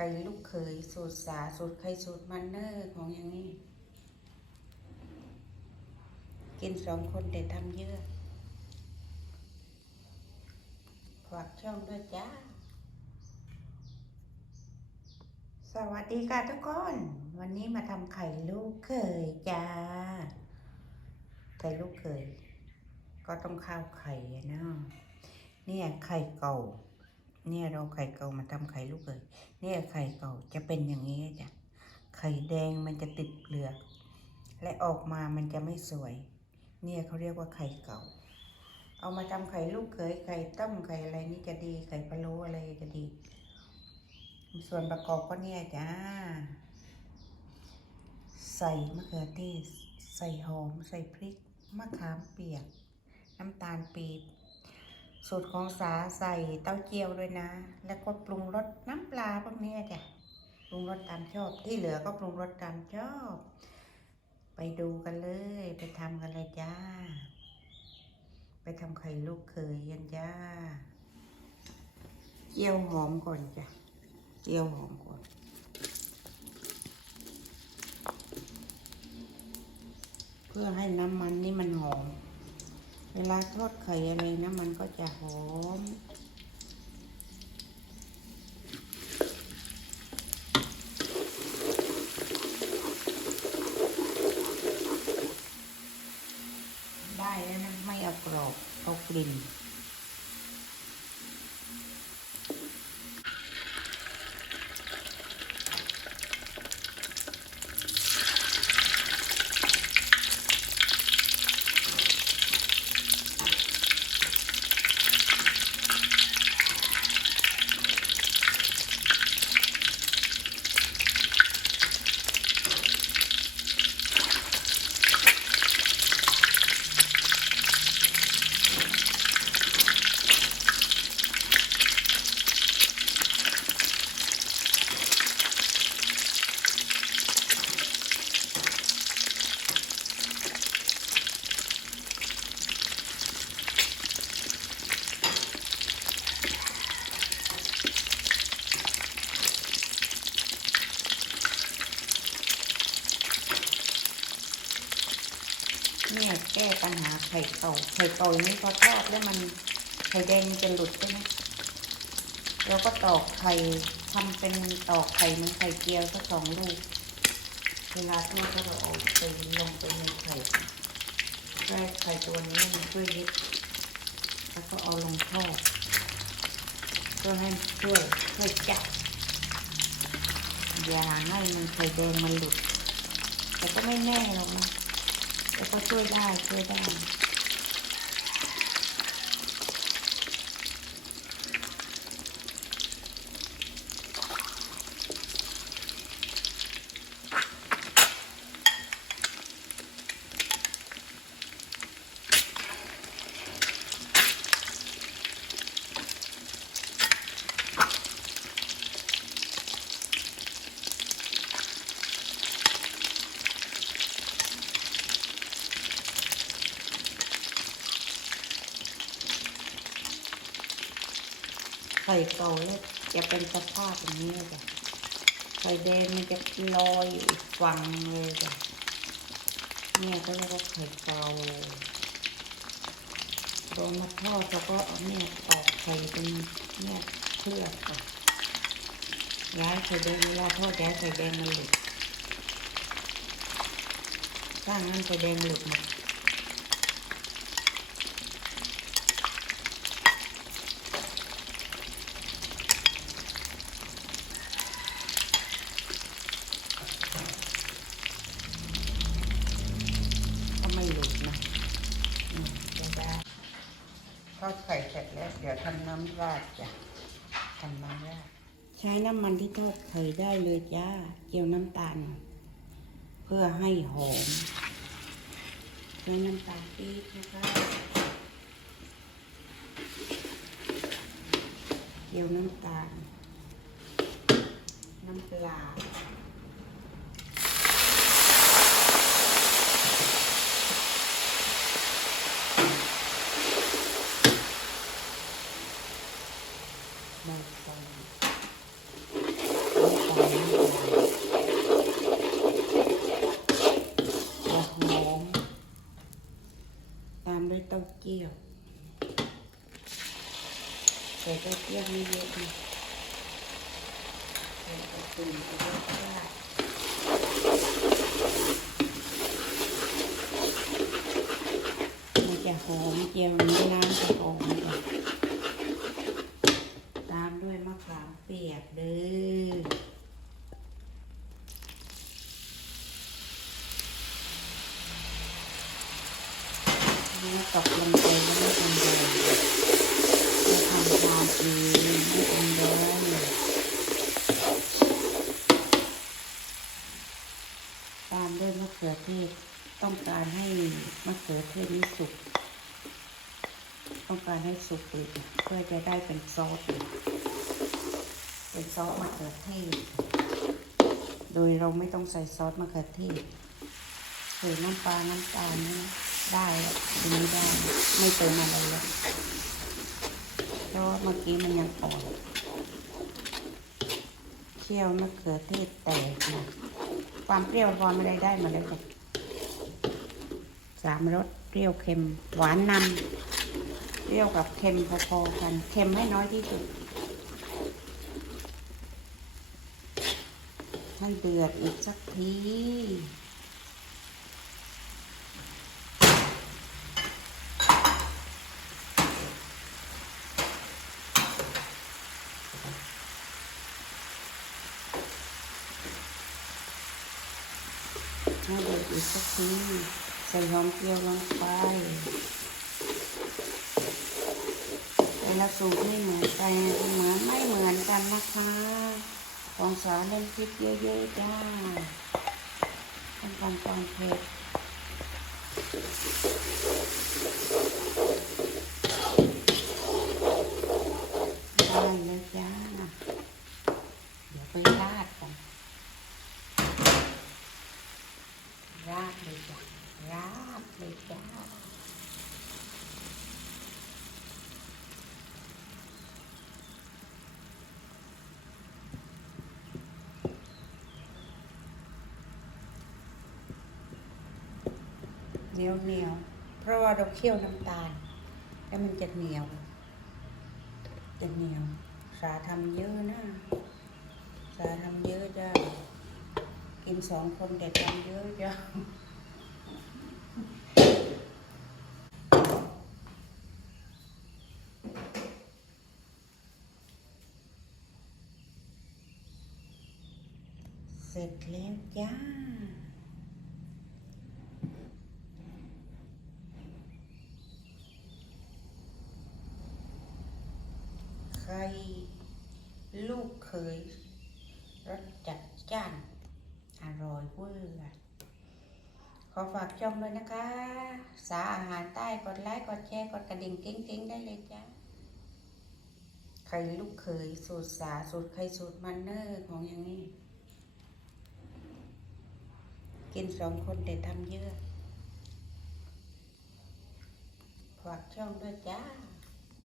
รลูกเขยสูตรสาสูตรใครสูตรมันเนอร์ของอย่างนี้ กินสองคนแต่ทำเยอะฝากช่องด้วยจ้า สวัสดีค่ะทุกคน วันนี้มาทำไข่ลูกเขยจ้า ไข่ลูกเขยก็ต้องข้าวไข่เนาะเนี่ยไข่เก่า เนี่ยเราไข่เก่ามาทำไข่ลูกเขยเนี่ยไข่เก่าจะเป็นอย่างนี้จ้ะไข่แดงมันจะติดเปลือก และออกมามันจะไม่สวย เนี่ยเขาเรียกว่าไข่เก่า เอามาทำไข่ลูกเขยไข่ต้มไข่อะไรนี่จะดีไข่พะโล้อะไรจะดี ส่วนประกอบก็เนี่ยจ้าใส่มะเขือเทศใส่หอม ใส่พริกมะขามเปียก น้ำตาลปี๊บ สูตรของสาใส่เต้าเจี้ยวด้วยนะ แล้วก็ปรุงรสน้ำปลาพวกเนี้ยจ้ะปรุงรสตามชอบ ที่เหลือก็ปรุงรสตามชอบ ไปดูกันเลย ไปทำกันเลยจ้า ไปทำไข่ลูกเขยกันจ้า เจียวหอมก่อนจ้ะ เจียวหอมก่อนเพื่อให้น้ำมันนี่มันหอม เวลาทอดไข่อะไรนะมันก็จะหอม ได้แล้วนะ ไม่เอากรอบเอากลิ่น เนี่ยแก้ปัญหา ไข่เก่าไข่เก่านี้พอทอดแล้วมันไข่แดงจะหลุดใช่ไหมเราก็ตอกไข่ทำเป็นตอกไข่เหมันไข่เจียวสักสองลูก เวลาที่เราเอาไปลงไปในไข่แรกไข่ตัวนี้มันช่วยยึดแล้วก็เอาลงทอดเพื่อให้ช่วยช่วยจับอย่าให้มันไข่แดงมันหลุด แต่ก็ไม่แน่หรอกนะ แต่ก็ช่วยได้ช่วยได้ ไข่เก่าเนี่ยจะเป็นสภาพอย่างนี้จ้ะไข่แดงมันจะลอยอยู่อีกฝั่งเลยจ้ะเนี่ยก็เรียกว่าไข่เก่าโดนมาทอดแล้วก็เอาเนี่ยตอกไข่เป็นเนี่ยเคลือบก่อนย้ายไข่แดงเวลาทอดย้ายไข่แดงมันหลุดถ้างั้นไข่แดงหลุดหมด ก็ไม่หลุดนะอืมจะได้ ทอดไข่เสร็จแล้วเดี๋ยวทำน้ำราดจ้ะทำน้ำราดใช้น้ำมันที่ทอดไข่ได้เลยจ้า เจียวน้ำตาล เพื่อให้หอมใช้น้ำตาลปี๊บนะคะเจียวน้ำตาล น้ำปลา ใบตอง หัวหอมตามด้วยเต้าเจี้ยว ใส่เต้าเจี้ยวไม่เยอะดีใส่กระตุ่นไปด้วยก็ได้มันจะหอมเจียวนี้น้ำจะหอมจ้ะตามด้วยมะขามเปียกเด้อ ไม่ตกลงไปแล้วไม่ทำเลยไม่ทำทานเองไม่ทำเลย ตามด้วยมะเขือเทศ ต้องการให้มะเขือเทศนี้สุก ต้องการให้สุกเลยเพื่อจะได้เป็นซอส เป็นซอสมะเขือเทศ โดยเราไม่ต้องใส่ซอสมะเขือเทศใส่น้ำปลา น้ำตาลนี่ได้ทีนี้ได้ ไม่เติมอะไรแล้ว ราะว่าเมื่อกี้มันยังอ่อนเคี่ยวมะเขือเทศแตกนะความเปรี้ยวความอะไรได้มาแล้วจ้ะสามรสเปรี้ยวเค็มหวานนำเปรี้ยวกับเค็มพอๆกันเค็มให้น้อยที่สุดให้เดือดอีกสักที ให้เดือดอีกสักทีใส่หอมเจียวลงไปแต่ละสูตรไม่เหมือนกันเหมือนไม่เหมือนกันนะคะของสาเล่นพริกเยอะๆจ้าต้องการความเผ็ดเลยจ้า เดี๋ยวไปราดกัน ราดเลยจ้ะราดเลยจ้าเหนียวเหนียวเพราะว่าเราเคี่ยวน้ำตาล แล้วมันจะเหนียวจะเหนียวสาทำเยอะนะสาทำเยอะจ้ะ กินสองคนแต่ทำเยอะจ้ะเสร็จแล้วจ้าใครลูกเคยรสจัดจ้าน เวอร์อะขอฝากช่องด้วยนะคะ สาอาหารใต้กดไลค์กดแชร์กดกระดิ่งเก้งๆ ได้เลยจ้าใครลูกเคยสูตรสาสูตรใครสูตรมันเนอร์ของอย่างนี้ กินสองคนแต่ทำเยอะฝากช่องด้วยจ้า